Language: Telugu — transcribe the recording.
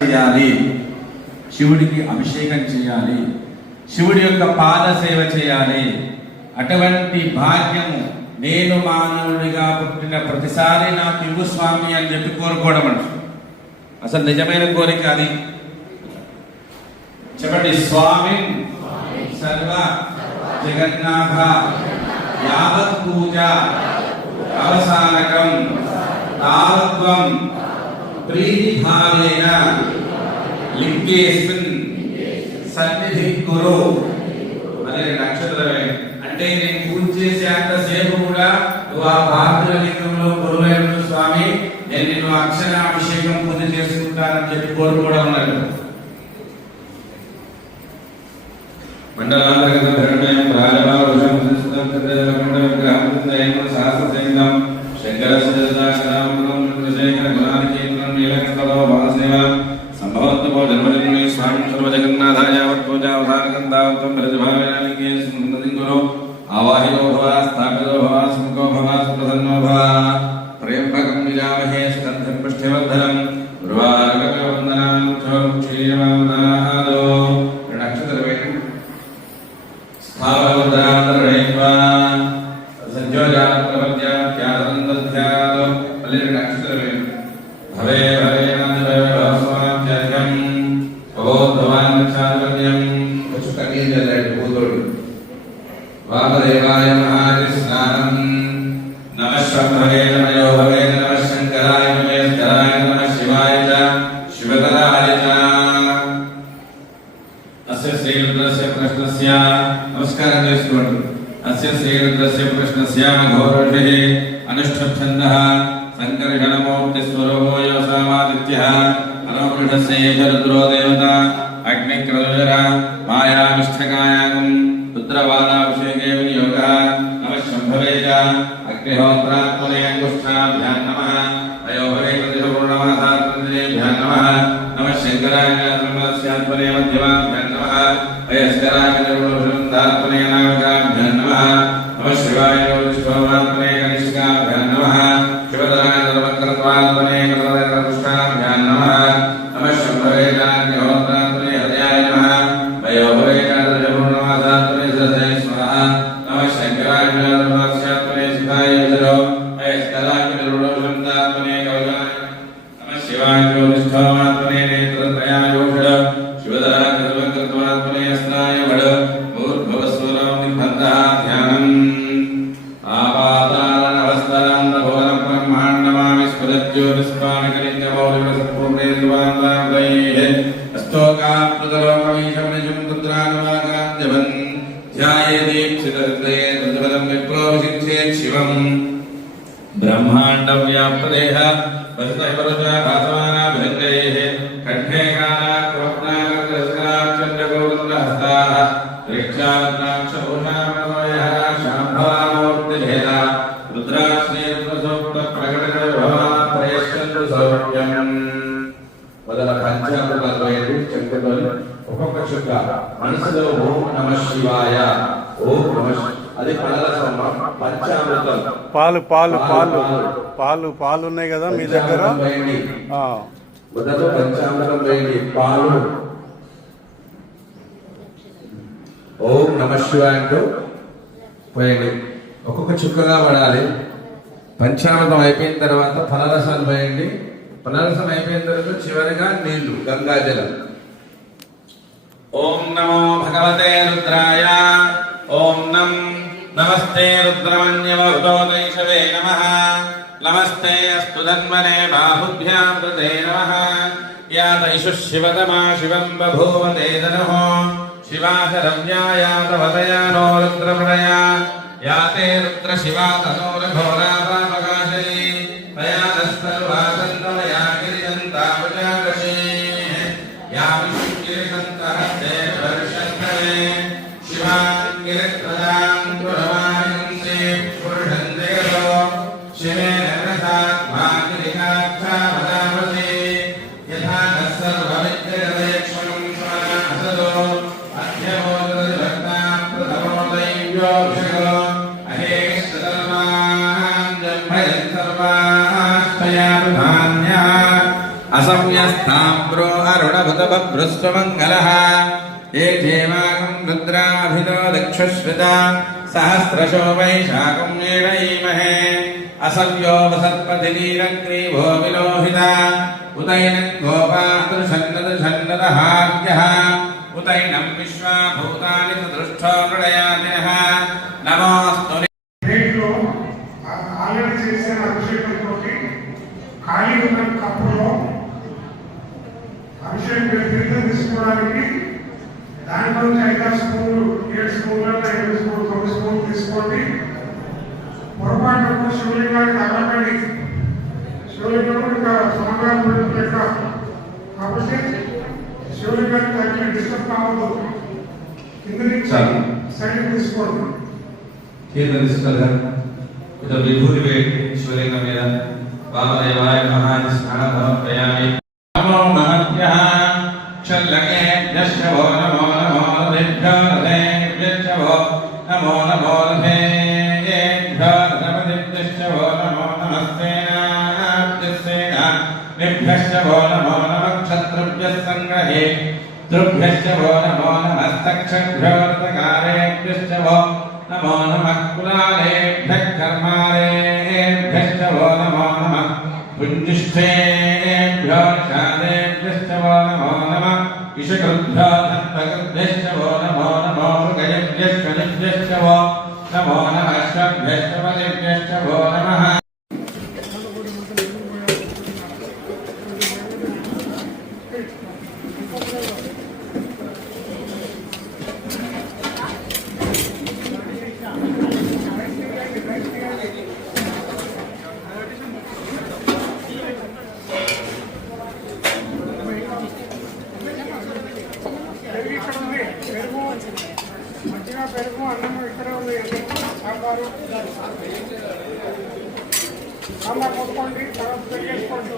చేయాలి, శివుడికి అభిషేకం చేయాలి, శివుడి యొక్క పాద సేవ చేయాలి. అటువంటి భాగ్యము నేను మానవుడిగా పుట్టిన ప్రతిసారి నాకు ఇవ్వు స్వామి అని చెప్పి కోరుకోవడం అంట. అసలు నిజమైన కోరిక అది. చెప్పండి, స్వామి సర్వ జగన్నాథ యావత్ పూజ అవసానకం తావత్వం ప్రీతి భావేన లింగేస్మిన్ సన్నిధి కురు. అదే నక్షత్రమే అంటే నేను పూజ చేసేంత సేపు కూడా నువ్వు ఆ పాత్ర లింగంలో గురువైన స్వామి నేను నిన్ను అక్షరాభిషేకం పూజ చేసుకుంటానని చెప్పి కోరుకోవడం అన్నారు. మండలాంతర్గత ధరణయం రాజభావం శాస్త్రసేంద్రం శంకర సంభవత్వ జన్మజన్మే స్వామి సర్వజగన్నాథాయావత్పూజావధానకందావతం రజభావేనాలింగే స్మృతింగురు ఆవాహితో భవ స్థాపితో భవ సుముఖో భవ సుప్రసన్నో భవ ప్రేమకం విజామహే స్కంధం పుష్టివర్ధనం గురువారకవందనాం క్షీరమాదో నక్షత్రవేణం స్థావరుద్రాంతరేణ్వా సంజోజాత్రమధ్యాత్యానందధ్యాతో పల్లెలు నక్షత్రవేణం భవే భవే స్వాధ్యాయం భగవద్భవాన్ చాతుర్యం చుక్కనీ జల్లెడు పూతోడు వామదేవాయ మహాకృష్ణానం నమః శంభవే నమయో భవే నమః శంకరాయ మహేశ్వరాయ నమః శివాయ చ శివతరాయ చ. అస్య శ్రీరుద్రస్య ప్రశ్నస్య నమస్కారం చేసుకోండి. అస్య శ్రీరుద్రస్య ప్రశ్నస్య ఘోరషిః అనుష్ఠఛందః సంకర్షణమూర్తి స్వరూపో యోసామాదిత్యః అనోమృఢస్య ఏష రుద్రో దేవత అగ్నిక్రదుజర మాయావిష్ఠకాయాగం రుద్రవాదాభిషేకే వినియోగः నమః శంభవే చ అగ్నిహోత్రాత్మనే అంగుష్ఠాభ్యాం నమః వయోభవే ప్రతిపూర్ణమాసాత్మనేభ్యాం నమః నమః శంకరాయ బ్రహ్మస్యాత్మనే మధ్యమాభ్యాం నమః వయస్కరాయ నిర్మలవృందాత్మనే నామకాభ్యాం నమః నమః శివాయ విష్ణువాత్మనే కనిష్కాభ్యాం నమః శివతరాయ సర్వకర్త్వాత్మనే కృష్ణాభ్యాం నమః నమః శంభవే చ అగ్నిహోత్రాత్మనే హృదయాయ నమః వయోభవే చ ప్రతిపూర్ణమాసాత్మనే సరసే స్వాహ నమః శంకరాయ బ్రహ్మస్యాత్మనే శివాయ విదరో వయస్కరాయ నిర్మలవృందాత్మనే కవచాయ నమః శివాయ విష్ణువాత్మనే నేత్రత్రయాయోష శివతరాయ సర్వకర్త్వాత్మనే అస్నాయ వడ భూర్భువస్వరం నిబంధః ధ్యానం ఆపాతాళనవస్తరం భువన బ్రహ్మాండమామి స్ఫురజ్యోతిస్వామికలింగమౌలికసత్పూర్ణేర్వాంతాంగైః అస్తోకాప్లుతలోకమీశమనిజం రుద్రానువాకాంజవన్ ధ్యాయేదీప్సితహృదయే రుద్రపదం విప్రోవిశిచ్చేత్ శివం బ్రహ్మాండవ్యాప్తదేహ వసుతైవరుచాభాసమానాభిరంగైః కంఠే కాలాక్రోజ్ఞాకృతస్కరాక్షండగౌరహస్తాః రీక్షారత్నాక్షభూషామనోయః శాంభవామూర్తిభేద రుద్రాశ్రీరుద్రసూక్త ప్రకటభవాత్రయశ్చంద్ర సౌమ్యం. మొదల పంచామృతాలు చెంకుతో ఒక్కొక్క చుక్క మనసులో ఓం నమః శివాయ ఓం నమః అది పంచామృతం పాలు పాలు పాలు పాలు పాలు ఉన్నాయి కదా మీ దగ్గర. మొదలు పంచామృతం వేయండి, పాలు ఓం నమః శివాయ అంటూ పోయండి. ఒక్కొక్క చుక్కగా పడాలి. పంచామృతం అయిపోయిన తర్వాత ఫలరసాలు పోయండి. ఫలరసం అయిపోయిన తర్వాత చివరిగా నీళ్లు, గంగాజలం. ఓం నమో భగవతే రుద్రాయ ఓం నమస్తే రుద్రమన్యవహృదోదైషవే నమః నమస్తే అస్తు ధన్వనే బాహుభ్యాం ప్రతే నమః యాతైషు శివతమా శివం బభూవ తేదనః శివాశరవ్యాయా తవదయానో రుద్రప్రణయా యాతే రుద్ర శివా తనోరఘోరాపాపకాశయీ తయాదస్తర్వాసంతమయా గిరిజంతావజాగశే యా విష్ణుకిరిసంతహస్తే వర్షస్థలే శివాంగిరిత్రయాం పురమాయంసే పురుషం దేవో శివేన రసాత్మాకిరికాక్షామదామసే యథా నస్సర్వవిద్యగదయక్ష్మణం స్వనాసదో అధ్యమోదరభక్తాం ప్రథమోదైవ్యోభిషగో అహేష్టధర్మాం జన్మయన్ సర్వాస్తయానుధాన్యః असम्यस्ताम्रो भूतभृस्वमङ्गलः ये देवागं रुद्राभितो दक्षश्रिता सहस्रशो वैशाखं नीलयीमहे असव्यो वसत्पतिनीरग्रीवो विलोहिता उदैनं गोपादृशन्नदहार्यः उदैनं विश्वा भूतानि सदृष्टो मृडयादिनः नमोऽस्तु రేట్లో ఆల్రెడీ చేసిన అభిషేకంతో ఖాళీ ఉన్న కప్పులో అభిషేకం తీర్థం తీసుకోవడానికి దాంట్లో 5 స్పూన్లు 7 స్పూన్లు 8 స్పూన్లు 9 స్పూన్లు తీసుకోండి. పొరపాటు శివలింగాన్ని తగలకండి. శివలింగం ఇంకా సమగ్రం లెక్క కాబట్టి శివలింగాన్ని తగిలి డిస్టర్బ్ కావద్దు. కింద నుంచి సైడ్ తీసుకోండి. इधर विभूति पे शिवलिंग मेरा वामदेवाय महान स्नान समर्पयामि नमो महत्यः क्षल्लके यशवो नमो नमो दिभ्यो नमो नमो नभेभ्यो नमदिभ्यश्चवो नमो नमस्ते निभ्यश्चवो नमो नमः क्षत्रभ्यः संग्रहे द्रुभ्यश्चवो नमो नमस्तक्षभ्यो रतकारेभ्यश्चवो नमो नमः कुलालेभ्यः कर्मारेभ्यश्च वो नमो नमः पुञ्जिष्ठेभ्यो शादेभ्यश्च वो नमो नमः इषकृभ्यो धन्वकृभ्यश्च वो नमो नमो मृगयभ्यश्च वो नमो नमः श्वभ्यश्च वदेभ्यश्च वो नमः మధ్యగా పెరుగు అన్నము ఇక్కడ ఉంది. సాంబారు సాంబార్ కొట్టుకోండి, తర్వాత పెరిగేసుకోండి.